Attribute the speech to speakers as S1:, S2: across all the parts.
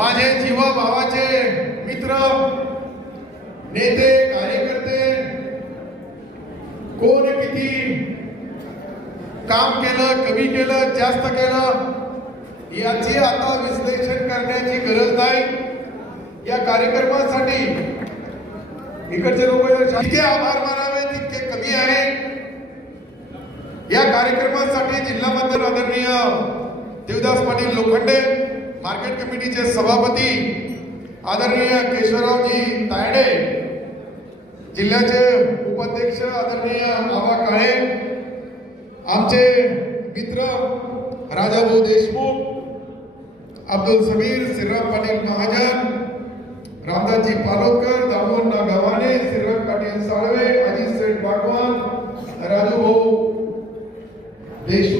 S1: माझे जिव भावाचे मित्र नेते कार्यकर्ते कोण किती? काम केलं कमी केलं जास्त केलं याची आता विश्लेषण करण्याची गरज नाही. या कार्यक्रमासाठी इकडचे लोक जिथे आभार मानावे तितके कमी आहे या कार्यक्रमासाठी जिल्हा मंत्री आदरणीय देवदास पाटील लोखंडे मार्केट कमिटीचे सभापती आदरणीय केशवरावजी तायडे जिल्ह्याचे उपाध्यक्ष आदरणीय आबा काळे आमचे मित्र राजाभाऊ देशमुख अब्दुल समीर श्रीराम पाटील महाजन रामदासजी पालोदकर दामोदर गव्हाणे श्रीराम पाटील साळवे अजित सेठ बागवान राजूभाऊ देशमुख.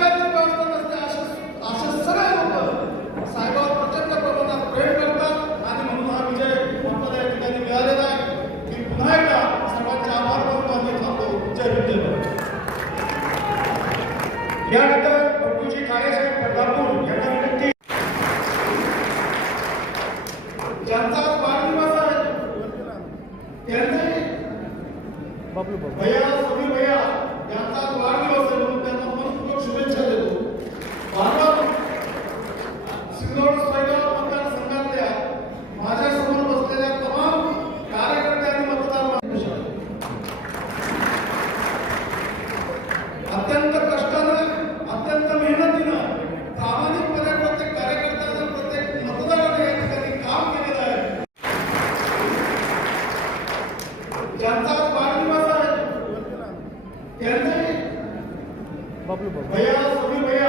S1: आहे.
S2: त्यांचे भैया समी भैया यांचा वाढदिवस आहे म्हणून त्यांना म्हणून शुभेच्छा देतो. सिल्लोड मतदारसंघातल्या माझ्यासमोर बसलेल्या तमाम कार्यकर्ते आणि मतदार अत्यंत कष्टानं अत्यंत मेहनतीनं प्रामाणिकपणे प्रत्येक कार्यकर्त्यानं प्रत्येक मतदाराने या ठिकाणी काम केलेलं आहे. ज्यांचा आज वाढदिवस आहे त्यांचा भैया समीर भैया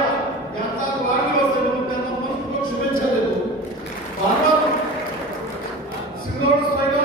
S2: यांचा वाढदिवस आहे म्हणून त्यांना मनपूर्वक शुभेच्छा देतो भारतात सिंगोड स्पायडर